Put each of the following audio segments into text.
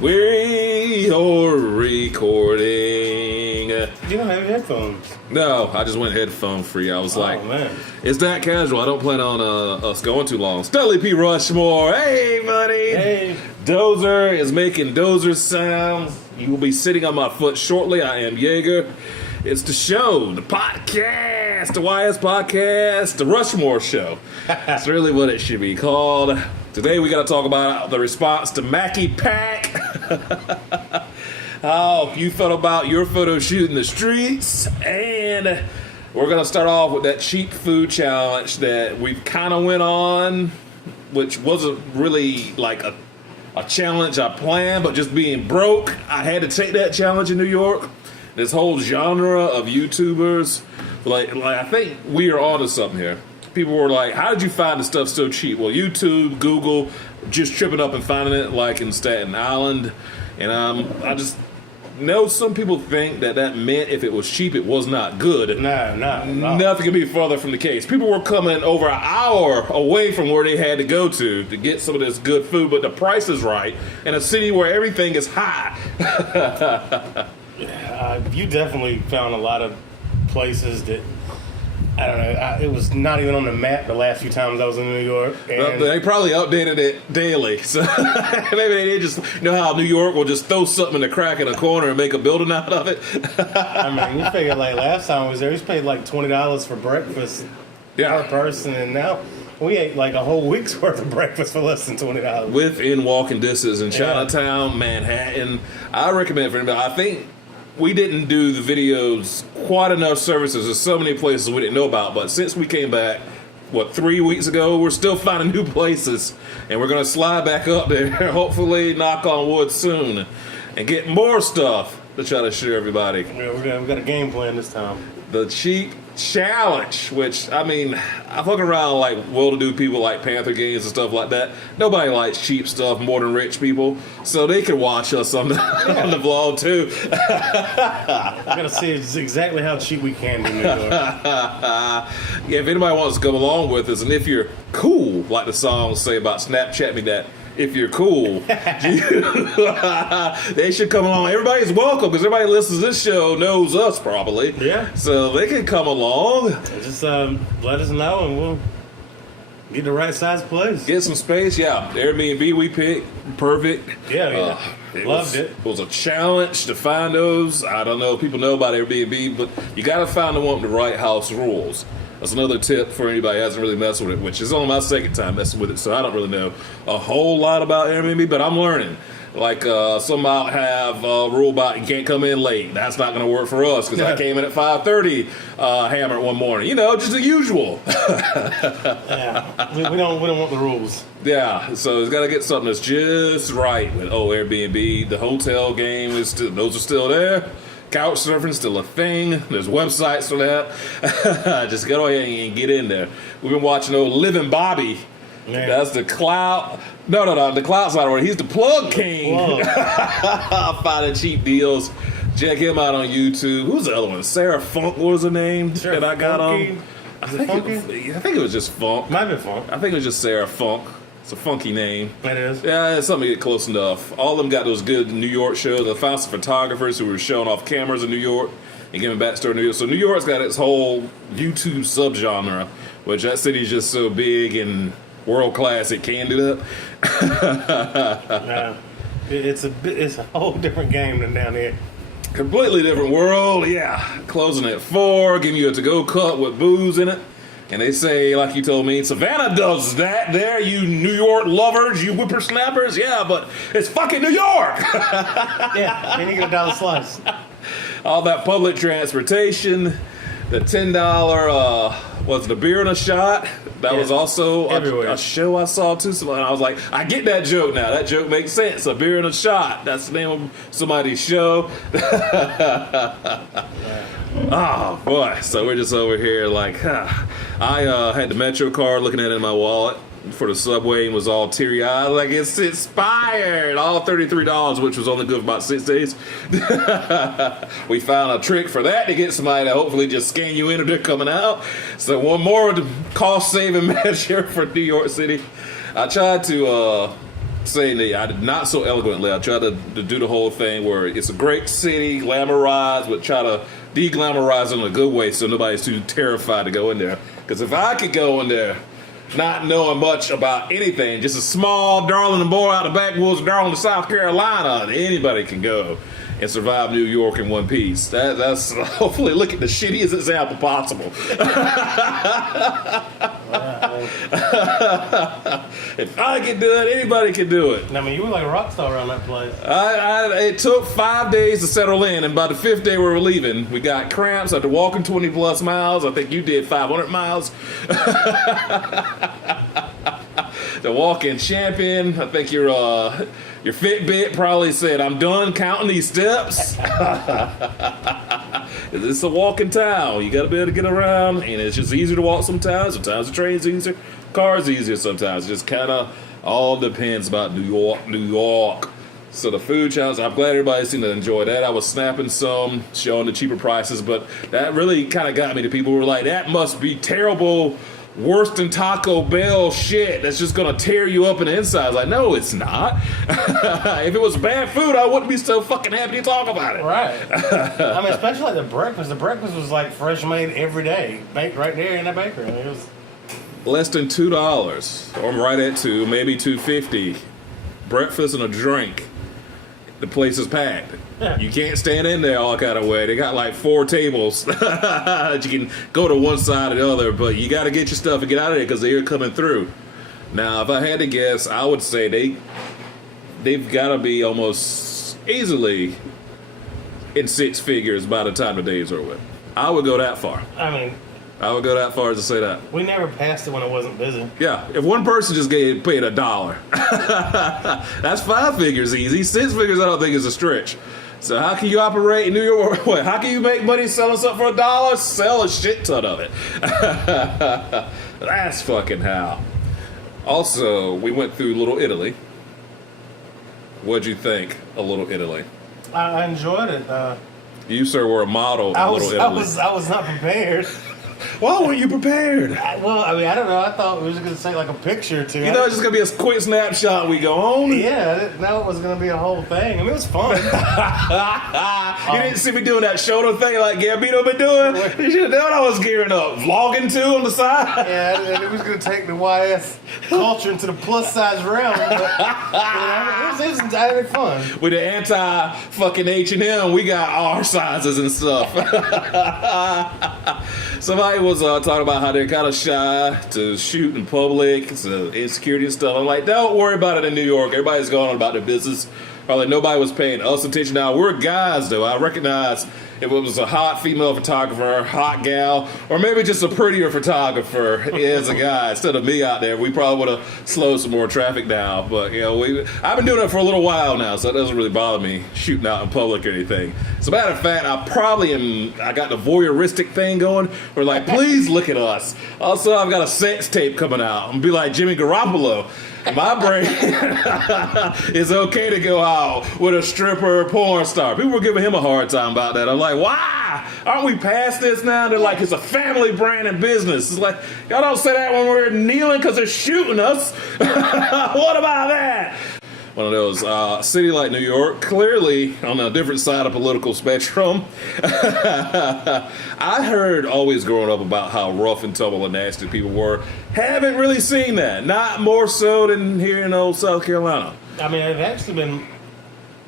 We are recording. You don't have headphones. No, I just went headphone free. I was like, man. It's that casual. I don't plan on us going too long. Stelly P. Rushmore. Hey, buddy. Hey. Dozer is making Dozer sounds. You will be sitting on my foot shortly. I am Yeager. It's the show, the podcast, the YS podcast, the Rushmore show. That's really what it should be called. Today we got to talk about the response to Mackie Pack. How you felt about your photo shoot in the streets. And we're going to start off with that cheap food challenge that we kind of went on, which wasn't really like a challenge I planned, but just being broke, I had to take that challenge in New York. This whole genre of YouTubers, like I think we are onto something here. People were like, how did you find the stuff so cheap? Well, YouTube, Google, just tripping up and finding it like in Staten Island. And I just know some people think that meant if it was cheap, it was not good. No. Nothing could be further from the case. People were coming over an hour away from where they had to go to get some of this good food, but the price is right in a city where everything is high. You definitely found a lot of places that, I don't know, it was not even on the map the last few times I was in New York. And they probably updated it daily. So maybe they just know how New York will just throw something in a crack in a corner and make a building out of it. I mean, you figure like last time I was there, we paid like $20 for breakfast per person, and now we ate like a whole week's worth of breakfast for less than $20. Within walking distance in Chinatown, Manhattan. I recommend for anybody. I think we didn't do the videos quite enough services. There's so many places we didn't know about, but since we came back, 3 weeks ago, we're still finding new places, and we're going to slide back up there, hopefully, knock on wood soon, and get more stuff to try to share everybody. Yeah, we got a game plan this time. The cheap challenge, which, I mean, I fuck around like well-to-do people like Panther Games and stuff like that. Nobody likes cheap stuff more than rich people, so they can watch us on the, on the vlog too. I gotta see exactly how cheap we can do New York. If anybody wants to come along with us, and if you're cool, like the songs say about Snapchat me that, if you're cool, they should come along. Everybody's welcome because everybody who listens to this show knows us probably. Yeah. So they can come along. Just let us know and we'll get the right size place. Get some space. Yeah. Airbnb we picked. Perfect. Yeah. Loved it. It was a challenge to find those. I don't know if people know about Airbnb, but you got to find the one with the right house rules. That's another tip for anybody who hasn't really messed with it, which is only my second time messing with it, so I don't really know a whole lot about Airbnb, but I'm learning. Like, some out have a rule about you can't come in late. That's not going to work for us, because I came in at 5:30 hammered one morning. You know, just the usual. Yeah, we don't want the rules. Yeah, so it's got to get something that's just right with, Airbnb. The hotel game, those are still there. Couch surfing still a thing. There's websites for that. Just go ahead and get in there. We've been watching Living Bobby. Man. That's the cloud. No. The cloud's not right. He's the plug king. Finding cheap deals. Check him out on YouTube. Who's the other one? Sarah Funk was her name that I got on. I think it was just Funk. Might be Funk. I think it was just Sarah Funk. It's a funky name. It is. Yeah, it's something to get close enough. All of them got those good New York shows. I found some photographers who were showing off cameras in New York and giving backstory in New York. So New York's got its whole YouTube subgenre, which that city's just so big and world class it can do that. It's a whole different game than down here. Completely different world. Yeah, closing at 4, giving you a to-go cup with booze in it. And they say, like you told me, Savannah does that there, you New York lovers, you whippersnappers. Yeah, but it's fucking New York. Yeah, and you get $1 slice. All that public transportation, the $10, was it a beer and a shot? That was also a show I saw too. So I was like, I get that joke now. That joke makes sense. A beer and a shot. That's the name of somebody's show. Oh boy, so we're just over here like, I had the Metro card, looking at it in my wallet for the subway and was all teary-eyed like it's expired. All $33, which was only good for about 6 days. We found a trick for that to get somebody to hopefully just scan you in if they're coming out. So one more cost-saving measure for New York City. I tried to saying that I did not so eloquently. I tried to do the whole thing where it's a great city, glamorized, but try to de-glamorize it in a good way so nobody's too terrified to go in there. Because if I could go in there not knowing much about anything, just a small Darlington boy out of the backwoods of Darlington, South Carolina, anybody can go and survive New York in one piece. That's hopefully look at the shittiest example possible. If I can do it, anybody can do it. I mean, you were like a rock star around that place. It took 5 days to settle in, and by the 5th day we were leaving. We got cramps after walking 20 plus miles. I think you did 500 miles. The walking champion. I think your Fitbit probably said, "I'm done counting these steps." It's a walking town. You got to be able to get around, and it's just easier to walk sometimes. Sometimes the train's easier, car's easier sometimes. It just kind of all depends about New York. So the food challenge, I'm glad everybody seemed to enjoy that. I was snapping some, showing the cheaper prices, but that really kind of got me to people who were like, that must be terrible, worse than Taco Bell shit that's just gonna tear you up in the inside. I was like, no, it's not. If it was bad food, I wouldn't be so fucking happy to talk about it. Right. I mean, especially like the breakfast. The breakfast was like fresh made every day, baked right there in the bakery. I mean, it was less than $2, or right at $2, maybe $2.50. Breakfast and a drink. The place is packed. Yeah. You can't stand in there all kind of way. They got like 4 tables that you can go to one side or the other, but you got to get your stuff and get out of there because they're coming through. Now, if I had to guess, I would say they've got to be almost easily in 6 figures by the time the days are over. I would go that far. I mean, I would go that far as to say that. we never passed it when it wasn't busy. Yeah, if one person just paid $1, that's 5 figures easy. 6 figures I don't think is a stretch. So how can you operate in New York? What, how can you make money selling something for $1? Sell a shit ton of it. That's fucking how. Also, we went through Little Italy. What'd you think of Little Italy? I enjoyed it. You, sir, were a model of Little Italy. I was not prepared. Why weren't you prepared? I don't know. I thought we was going to say like a picture or two. You know, it's just going to be a quick snapshot and we go on. Yeah, I didn't know it was going to be a whole thing. I mean, it was fun. You didn't see me doing that shoulder thing like Gambino been doing? You should have known I was gearing up. Vlogging too on the side. Yeah, and it was going to take the YS culture into the plus size realm. But, it was entirely fun. With the anti-fucking H&M, we got our sizes and stuff. Somebody was talking about how they're kind of shy to shoot in public, so insecurity and stuff. I'm like, don't worry about it in New York. Everybody's going on about their business. Probably nobody was paying us attention. Now, we're guys, though. I recognize if it was a hot female photographer, hot gal, or maybe just a prettier photographer as a guy instead of me out there, we probably would have slowed some more traffic down. But, you know, I've been doing it for a little while now, so it doesn't really bother me shooting out in public or anything. As a matter of fact, I got the voyeuristic thing going. We're like, please look at us. Also, I've got a sex tape coming out. I'm going to be like Jimmy Garoppolo. My brain is okay to go out with a stripper or porn star. People were giving him a hard time about that. I'm like, why? Aren't we past this now? They're like, it's a family brand and business. It's like, y'all don't say that when we're kneeling because they're shooting us. What about that? One of those, city like New York, clearly on a different side of political spectrum. I heard always growing up about how rough and tumble and nasty people were. Haven't really seen that. Not more so than here in old South Carolina. I mean, it's actually been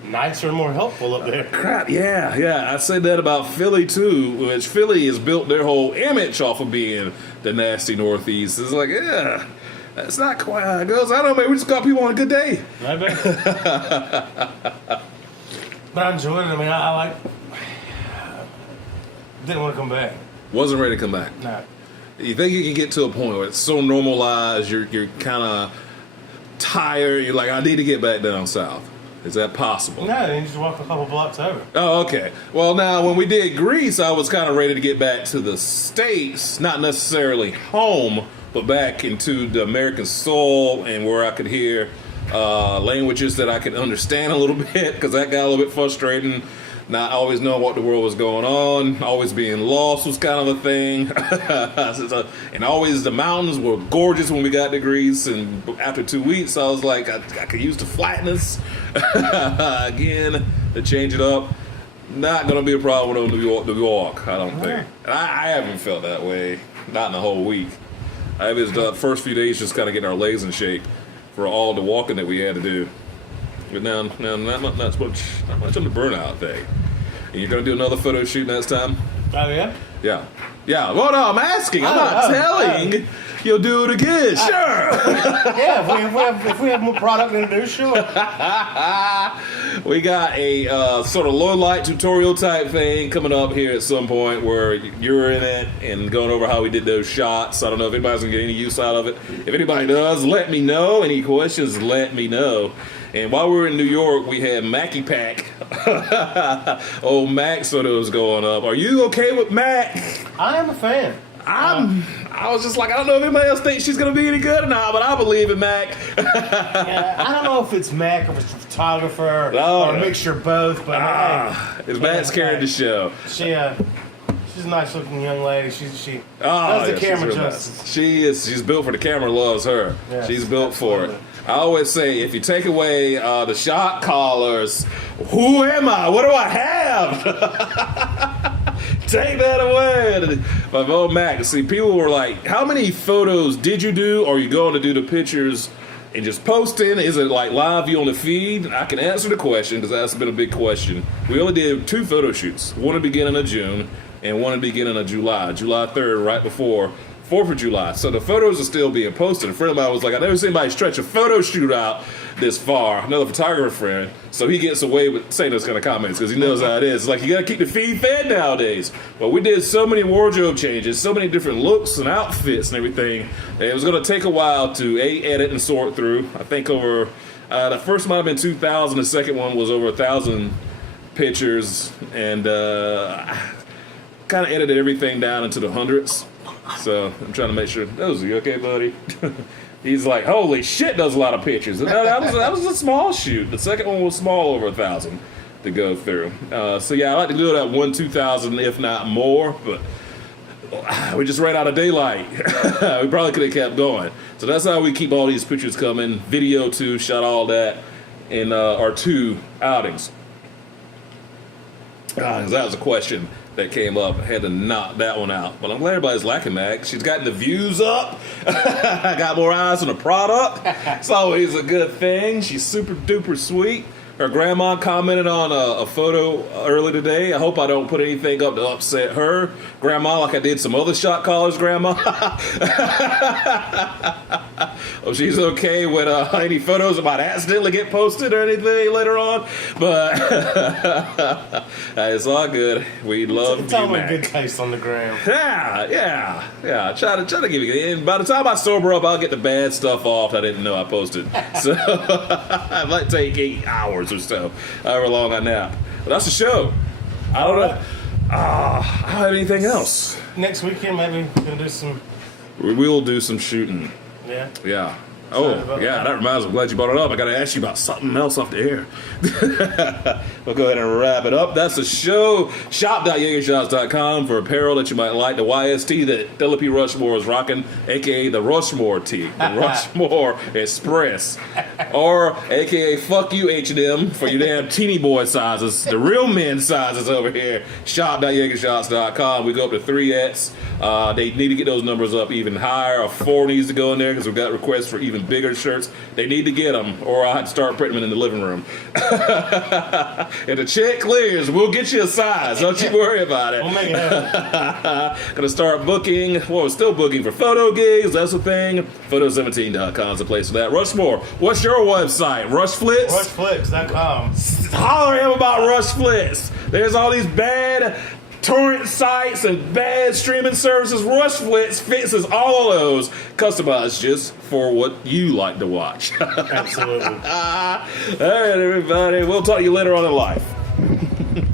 nicer and more helpful up there. Crap, yeah. I said that about Philly, too, which Philly has built their whole image off of being the nasty Northeast. It's like, yeah. That's not quite how it goes. I don't know, maybe we just got people on a good day. I bet. But I enjoyed it. I mean, I didn't want to come back. Wasn't ready to come back. Nah. You think you can get to a point where it's so normalized, you're kind of tired, you're like, I need to get back down south. Is that possible? No, you just walk a couple blocks over. Oh, okay. Well, now, when we did Greece, I was kind of ready to get back to the States, not necessarily home, but back into the American soul and where I could hear languages that I could understand a little bit, because that got a little bit frustrating. not always knowing what the world was going on, always being lost was kind of a thing. And always the mountains were gorgeous when we got to Greece, and after 2 weeks I was like, I could use the flatness again to change it up. Not going to be a problem on New York, I don't think. And I haven't felt that way, not in the whole week. I was the first few days just kind of getting our legs in shape for all the walking that we had to do. But now not much on the burnout thing. And you're going to do another photo shoot next time? Oh, yeah? Yeah. Yeah. Well, no, I'm asking. I'm not telling. You'll do it again. Sure. Yeah, if we have more product to do, sure. We got a sort of low light tutorial type thing coming up here at some point where you're in it and going over how we did those shots. I don't know if anybody's going to get any use out of it. If anybody does, let me know. Any questions, let me know. And while we were in New York, we had Mackie Pack. Old Mac photos going up. Are you okay with Mac? I am a fan. I was just like, I don't know if anybody else thinks she's going to be any good or not, but I believe in Mac. Yeah, I don't know if it's Mac or if it's a photographer or a mixture of both, but it's Mac's carrying the show. She's a nice looking young lady. She does the camera justice. Nice. She's built for the camera, loves her. Yes, she's built for it. I always say, if you take away the shot callers, who am I? What do I have? Take that away. But old Mac, see, people were like, how many photos did you do? Or are you going to do the pictures and just posting? Is it like live view on the feed? I can answer the question because that's been a big question. We only did 2 photo shoots, one at the beginning of June and one at the beginning of July 3rd, right before 4th of July. So the photos are still being posted. A friend of mine was like, I never seen anybody stretch a photo shoot out this far. Another photographer friend. So he gets away with saying those kind of comments because he knows how it is. It's like, you got to keep the feed fed nowadays. But we did so many wardrobe changes, so many different looks and outfits and everything. And it was going to take a while to edit and sort through. I think over, the first might have been 2,000. The second one was over 1,000 pictures. And kind of edited everything down into the hundreds. So I'm trying to make sure. Those are you okay, buddy? He's like, holy shit, does a lot of pictures. And that was a small shoot. The second one was small, over 1,000 to go through. So yeah, I like to do it at 2,000, if not more. But we just ran out of daylight. We probably could have kept going. So that's how we keep all these pictures coming. Video too, shot all that in our 2 outings. That was a question that came up. I had to knock that one out. But I'm glad everybody's liking Mac. She's gotten the views up. Got more eyes on the product. It's always a good thing. She's super duper sweet. Her grandma commented on a photo early today. I hope I don't put anything up to upset her grandma like I did some other shot callers' grandma. Oh, she's okay with any photos that might accidentally get posted or anything later on. But it's all good. We love you, Mac. It's all a good taste on the gram. Yeah. Try to give you. And by the time I sober up, I'll get the bad stuff off I didn't know I posted. So it might take 8 hours or so, however long I nap. But that's the show. I don't know. I don't have anything else. Next weekend, maybe we'll do some. We will do some shooting. Yeah. Yeah. Oh, yeah, that reminds me. I'm glad you brought it up. I got to ask you about something else off the air. We'll go ahead and wrap it up. That's the show. Shop.YeagerShots.com for apparel that you might like. The YST that Philip Rushmore is rocking, a.k.a. the Rushmore tee. The Rushmore Express. Or, a.k.a. fuck you, H&M, for your damn teeny boy sizes. The real men sizes over here. Shop.YeagerShots.com. We go up to 3X. They need to get those numbers up even higher. A 4 needs to go in there because we've got requests for even bigger shirts. They need to get them, or I'll have to start printing them in the living room. If the check clears, we'll get you a size. Don't you worry about it. We'll make it happen. Gonna start booking. Well, we're still booking for photo gigs. That's the thing. Photo17.com is the place for that. Rushmore, what's your website? Rushflits? Rushflits.com. Holler at him about Rushflits. There's all these bad torrent sites and bad streaming services. Rushflits fixes all of those, customized just for what you like to watch. Absolutely. All right, everybody. We'll talk to you later on in life.